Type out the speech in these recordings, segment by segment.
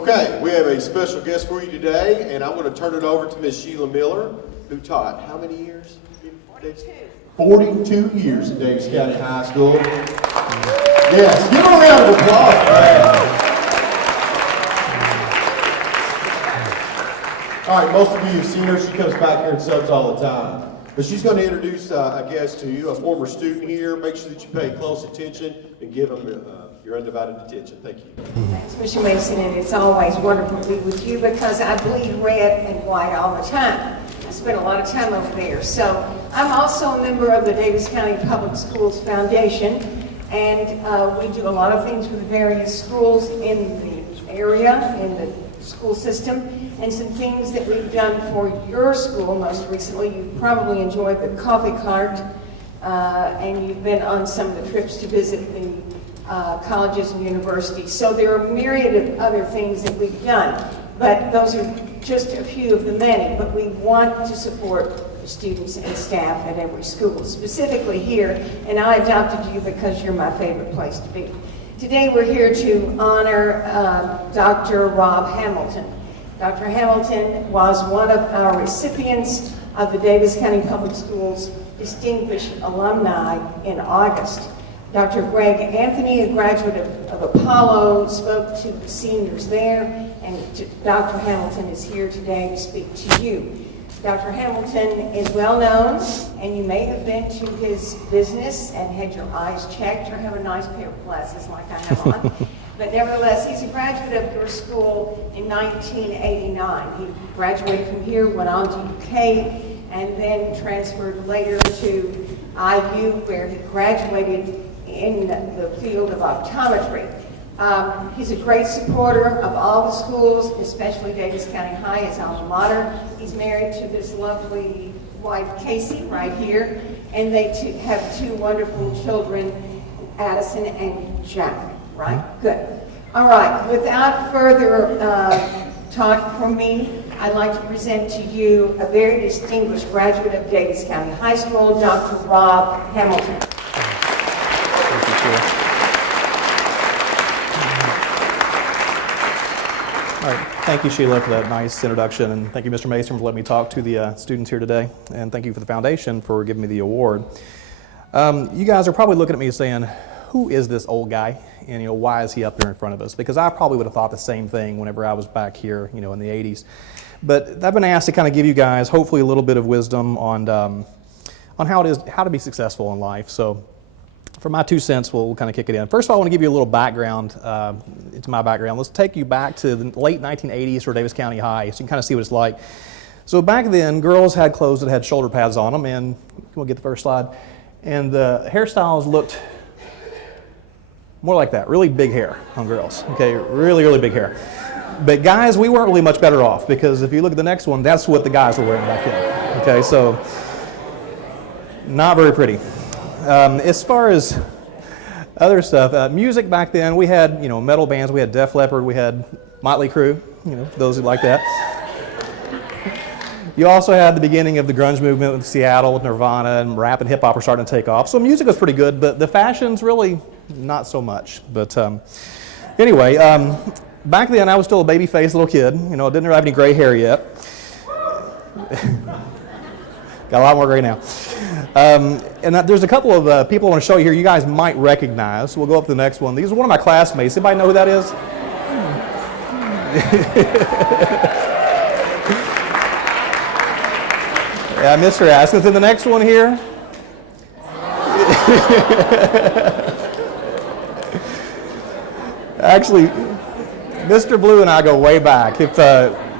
Okay, we have a special guest for you today, and I'm going to turn it over to Miss Sheila Miller, who taught how many years? 42 years at Davis County High School. Yes, give her a round of applause. All right, most of you have seen her. She comes back here and subs all the time. But she's going to introduce a guest to you, a former student here. Make sure that you pay close attention and give them your undivided attention. Thank you. Thanks, Mr. Mason, and it's always wonderful to be with you because I bleed red and white all the time. I spend a lot of time over there. So I'm also a member of the Davis County Public Schools Foundation, and we do a lot of things with various schools in the area, in the school system, and some things that we've done for your school most recently. You've probably enjoyed the coffee cart, and you've been on some of the trips to visit the colleges and universities. So there are a myriad of other things that we've done, but those are just a few of the many. But we want to support the students and staff at every school, specifically here, and I adopted you because you're my favorite place to be. Today we're here to honor Dr. Rob Hamilton. Dr. Hamilton was one of our recipients of the Davis County Public Schools Distinguished Alumni in August. Dr. Greg Anthony, a graduate of Apollo, spoke to the seniors there, and Dr. Hamilton is here today to speak to you. Dr. Hamilton is well known, and you may have been to his business and had your eyes checked or have a nice pair of glasses like I have on. But nevertheless, he's a graduate of your school in 1989. He graduated from here, went on to UK, and then transferred later to IU, where he graduated in the field of optometry. He's a great supporter of all the schools, especially Davis County High, his alma mater. He's married to this lovely wife, Casey, right here, and they have two wonderful children, Addison and Jack, right? Good. All right, without further talk from me, I'd like to present to you a very distinguished graduate of Davis County High School, Dr. Rob Hamilton. All right, thank you, Sheila, for that nice introduction, and thank you, Mr. Mason, for letting me talk to the students here today, and thank you for the foundation for giving me the award. You guys are probably looking at me saying, who is this old guy, and why is he up there in front of us? Because I probably would have thought the same thing whenever I was back here, in the 80s. But I've been asked to kind of give you guys, hopefully, a little bit of wisdom on how to be successful in life. So, for my 2 cents, we'll kind of kick it in. First of all, I want to give you a little background into my background. Let's take you back to the late 1980s for Davis County High, so you can kind of see what it's like. So back then, girls had clothes that had shoulder pads on them, and we'll get the first slide. And the hairstyles looked more like that, really big hair on girls. Okay, really, really big hair. But guys, we weren't really much better off, because if you look at the next one, that's what the guys were wearing back then. Okay, so not very pretty. As far as other stuff, music back then, we had, metal bands. We had Def Leppard, we had Motley Crue, for those who like that. You also had the beginning of the grunge movement with Seattle, with Nirvana, and rap and hip hop were starting to take off. So music was pretty good, but the fashions really not so much. But anyway, back then I was still a baby-faced little kid. Didn't really have any gray hair yet. Got a lot more gray now. And there's a couple of people I want to show you here you guys might recognize. We'll go up to the next one. These are one of my classmates. Anybody know who that is? Yeah, Mr. Askins. And the next one here. Actually, Mr. Blue and I go way back. If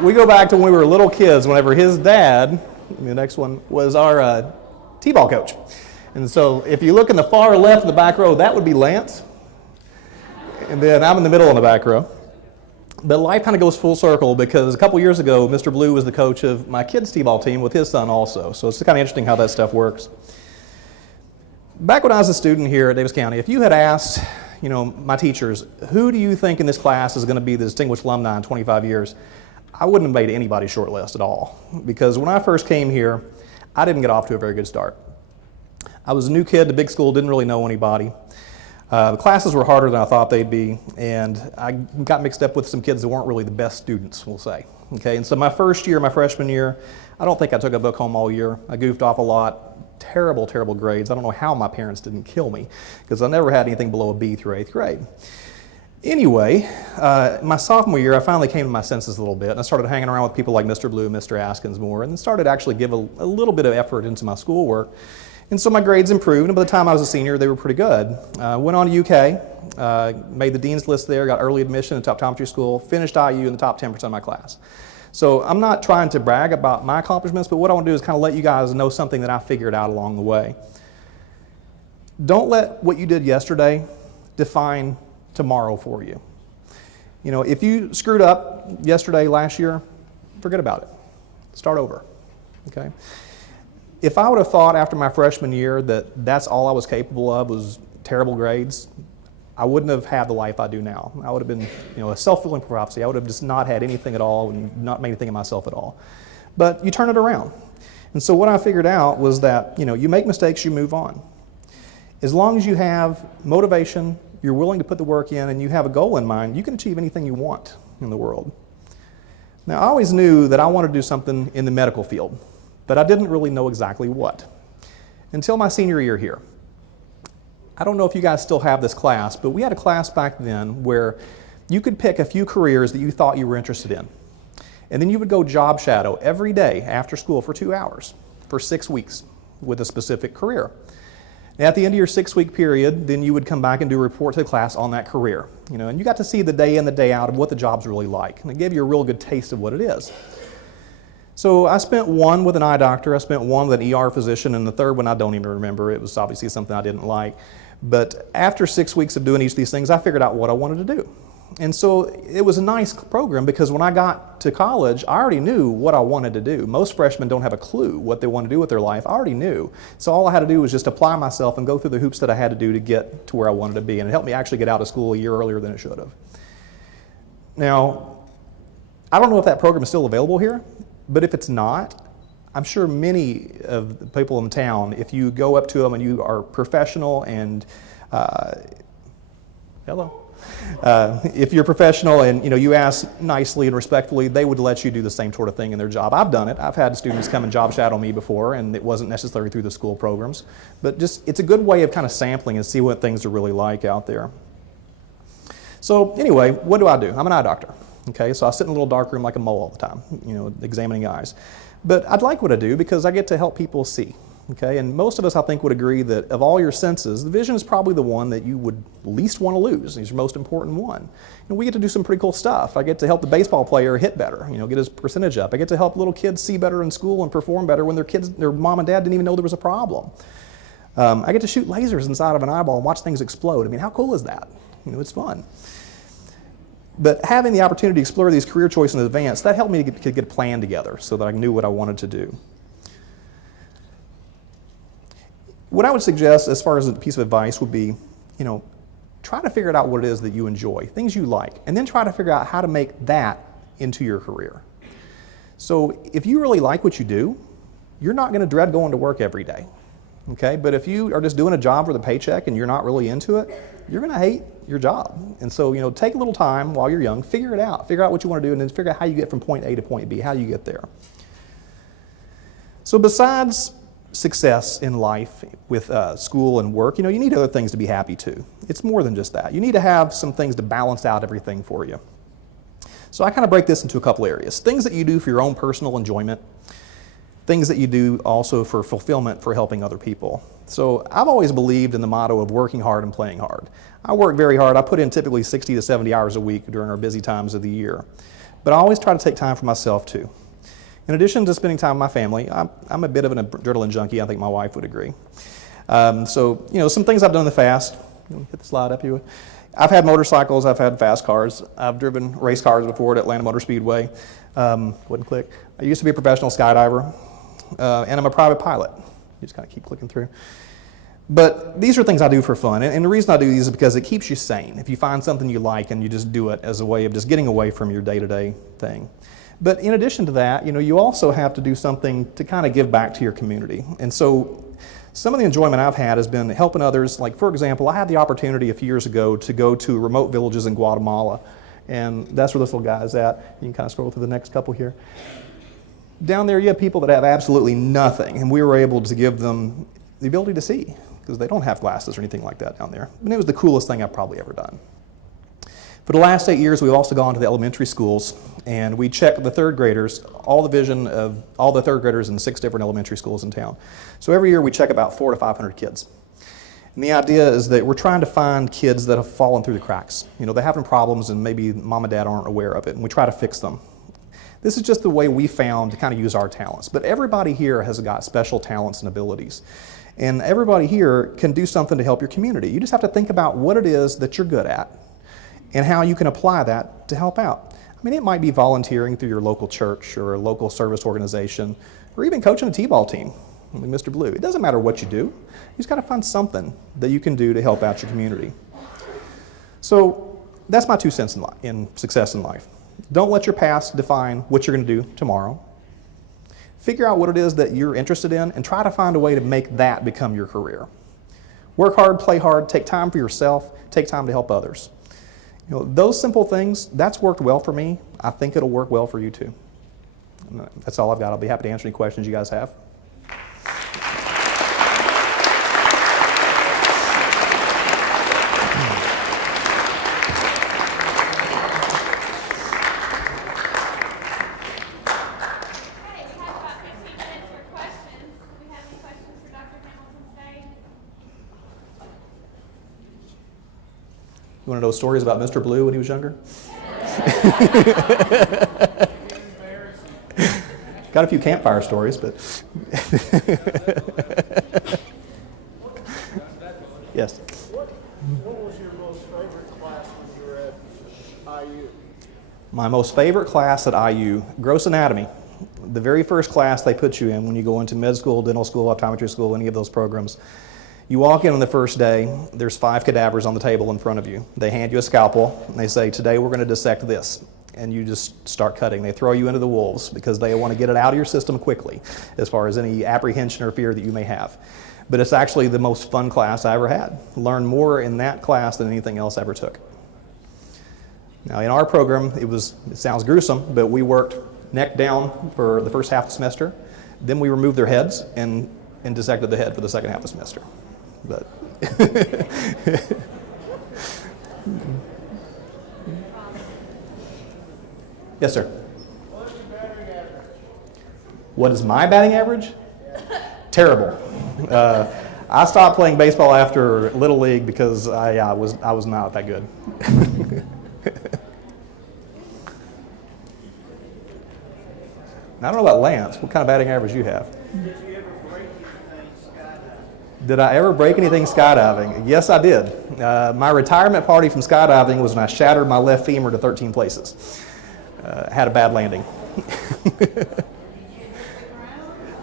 we go back to when we were little kids, whenever his dad, the next one, was our T-ball coach. And so if you look in the far left in the back row, that would be Lance. And then I'm in the middle in the back row. But life kind of goes full circle, because a couple years ago, Mr. Blue was the coach of my kids' T-ball team with his son also. So it's kind of interesting how that stuff works. Back when I was a student here at Davis County, if you had asked, my teachers, who do you think in this class is going to be the distinguished alumni in 25 years? I wouldn't have made anybody's short list at all. Because when I first came here, I didn't get off to a very good start. I was a new kid at a big school, didn't really know anybody. The classes were harder than I thought they'd be, and I got mixed up with some kids that weren't really the best students, we'll say. Okay, and so my first year, my freshman year, I don't think I took a book home all year. I goofed off a lot. Terrible, terrible grades. I don't know how my parents didn't kill me, because I never had anything below a B through 8th grade. Anyway, my sophomore year, I finally came to my senses a little bit, and I started hanging around with people like Mr. Blue, Mr. Askins more, and started to actually give a little bit of effort into my schoolwork. And so my grades improved, and by the time I was a senior, they were pretty good. Went on to UK, made the dean's list there, got early admission into optometry school, finished IU in the top 10% of my class. So I'm not trying to brag about my accomplishments, but what I want to do is kind of let you guys know something that I figured out along the way. Don't let what you did yesterday define tomorrow for you. You know, if you screwed up yesterday, last year, forget about it. Start over, okay? If I would have thought after my freshman year that that's all I was capable of was terrible grades, I wouldn't have had the life I do now. I would have been, a self-fulfilling prophecy. I would have just not had anything at all and not made anything of myself at all. But you turn it around. And so what I figured out was that, you make mistakes, you move on. As long as you have motivation, you're willing to put the work in, and you have a goal in mind, you can achieve anything you want in the world. Now, I always knew that I wanted to do something in the medical field, but I didn't really know exactly what until my senior year here. I don't know if you guys still have this class, but we had a class back then where you could pick a few careers that you thought you were interested in. And then you would go job shadow every day after school for 2 hours for 6 weeks with a specific career. And at the end of your 6-week period, then you would come back and do a report to the class on that career. And you got to see the day in, the day out of what the job's really like. And it gave you a real good taste of what it is. So I spent one with an eye doctor, I spent one with an ER physician, and the third one I don't even remember. It was obviously something I didn't like. But after 6 weeks of doing each of these things, I figured out what I wanted to do. And so it was a nice program because when I got to college, I already knew what I wanted to do. Most freshmen don't have a clue what they want to do with their life. I already knew. So all I had to do was just apply myself and go through the hoops that I had to do to get to where I wanted to be. And it helped me actually get out of school a year earlier than it should have. Now, I don't know if that program is still available here, but if it's not, I'm sure many of the people in town, if you go up to them and you are professional and, if you're professional and you ask nicely and respectfully, they would let you do the same sort of thing in their job. I've done it. I've had students come and job shadow me before, and it wasn't necessarily through the school programs. But just it's a good way of kind of sampling and see what things are really like out there. So anyway, what do? I'm an eye doctor. Okay, so I sit in a little dark room like a mole all the time, examining eyes. But I'd like what I do because I get to help people see. Okay, and most of us, I think, would agree that of all your senses, the vision is probably the one that you would least want to lose. It's your most important one. And we get to do some pretty cool stuff. I get to help the baseball player hit better, get his percentage up. I get to help little kids see better in school and perform better when their mom and dad didn't even know there was a problem. I get to shoot lasers inside of an eyeball and watch things explode. I mean, how cool is that? It's fun. But having the opportunity to explore these career choices in advance, that helped me to get a plan together so that I knew what I wanted to do. What I would suggest as far as a piece of advice would be, try to figure out what it is that you enjoy, things you like, and then try to figure out how to make that into your career. So if you really like what you do, you're not going to dread going to work every day. Okay, but if you are just doing a job for the paycheck and you're not really into it, you're going to hate your job. And so, take a little time while you're young, figure it out. Figure out what you want to do, and then figure out how you get from point A to point B, how you get there. So besides success in life with school and work, you need other things to be happy too. It's more than just that. You need to have some things to balance out everything for you. So I kind of break this into a couple areas. Things that you do for your own personal enjoyment, things that you do also for fulfillment for helping other people. So I've always believed in the motto of working hard and playing hard. I work very hard. I put in typically 60 to 70 hours a week during our busy times of the year. But I always try to take time for myself too. In addition to spending time with my family, I'm a bit of an adrenaline junkie. I think my wife would agree. So, some things I've done in the past. Hit the slide up, you would. I've had motorcycles. I've had fast cars. I've driven race cars before at Atlanta Motor Speedway. Wouldn't click. I used to be a professional skydiver, and I'm a private pilot. You just kind of keep clicking through. But these are things I do for fun, and the reason I do these is because it keeps you sane. If you find something you like and you just do it as a way of just getting away from your day-to-day thing. But in addition to that, you also have to do something to kind of give back to your community. And so Some of the enjoyment I've had has been helping others. Like, for example, I had the opportunity a few years ago to go to remote villages in Guatemala, and that's where this little guy is at. You can kind of scroll through the next couple here. Down there, you have people that have absolutely nothing, and we were able to give them the ability to see, because they don't have glasses or anything like that down there. And it was the coolest thing I've probably ever done. For the last 8 years, we've also gone to the elementary schools, and we check the third graders, all the vision of all the third graders in 6 different elementary schools in town. So every year we check about 400 to 500 kids. And the idea is that we're trying to find kids that have fallen through the cracks. You know, they're having problems and maybe mom and dad aren't aware of it, and we try to fix them. This is just the way we found to kind of use our talents. But everybody here has got special talents and abilities. And everybody here can do something to help your community. You just have to think about what it is that you're good at and how you can apply that to help out. I mean, it might be volunteering through your local church or a local service organization, or even coaching a t-ball team, like Mr. Blue. It doesn't matter what you do. You just got to find something that you can do to help out your community. So that's my 2 cents in success in life. Don't let your past define what you're going to do tomorrow. Figure out what it is that you're interested in and try to find a way to make that become your career. Work hard, play hard, take time for yourself, take time to help others. You know, those simple things, that's worked well for me. I think it'll work well for you too. And that's all I've got. I'll be happy to answer any questions you guys have. You want to know stories about Mr. Blue when he was younger? Got a few campfire stories, but yes. What was your most favorite class when you were at IU? My most favorite class at IU, gross anatomy. The very first class they put you in when you go into med school, dental school, optometry school, any of those programs. You walk in on the first day, there's 5 cadavers on the table in front of you. They hand you a scalpel, and they say, today we're going to dissect this. And you just start cutting. They throw you into the wolves because they want to get it out of your system quickly as far as any apprehension or fear that you may have. But it's actually the most fun class I ever had. Learned more in that class than anything else I ever took. Now in our program, it sounds gruesome, but we worked neck down for the first half of the semester. Then we removed their heads and dissected the head for the second half of the semester. But yes, sir. What's your batting average? What is my batting average? Terrible. I stopped playing baseball after Little League because I was not that good. I don't know about Lance. What kind of batting average you have? Did you ever break anything skydiving? Did I ever break anything skydiving? Yes, I did. My retirement party from skydiving was when I shattered my left femur to 13 places. Had a bad landing.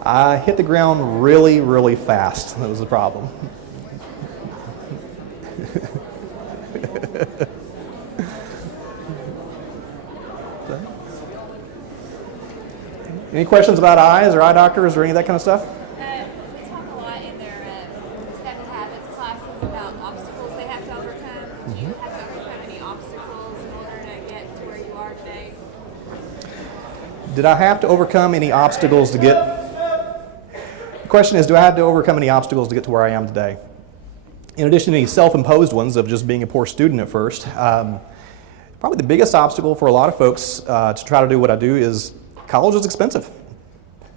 I hit the ground really, really fast. That was the problem. Any questions about eyes or eye doctors or any of that kind of stuff? We talk a lot in their seven habits classes about obstacles they have to overcome. Do you have to overcome any obstacles in order to get to where you are today? Did I have to overcome any obstacles to get... The question is, do I have to overcome any obstacles to get to where I am today? In addition to any self-imposed ones of just being a poor student at first, probably the biggest obstacle for a lot of folks to try to do what I do is college is expensive.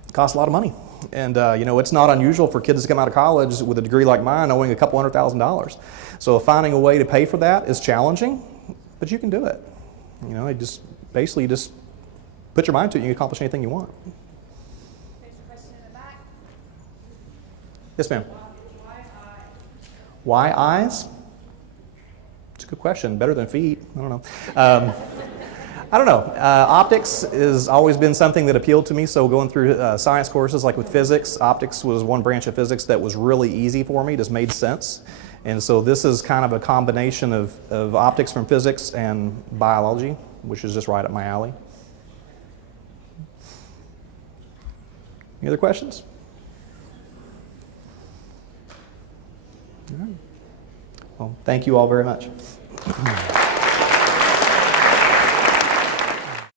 It costs a lot of money. And it's not unusual for kids to come out of college with a degree like mine owing a couple $100,000. So finding a way to pay for that is challenging, but you can do it. You just put your mind to it and you can accomplish anything you want. There's a question in the back. Yes, ma'am. Why eyes? It's a good question. Better than feet. I don't know. I don't know. Optics has always been something that appealed to me. So going through science courses like with physics, optics was one branch of physics that was really easy for me, just made sense. And so this is kind of a combination of optics from physics and biology, which is just right up my alley. Any other questions? Well, thank you all very much.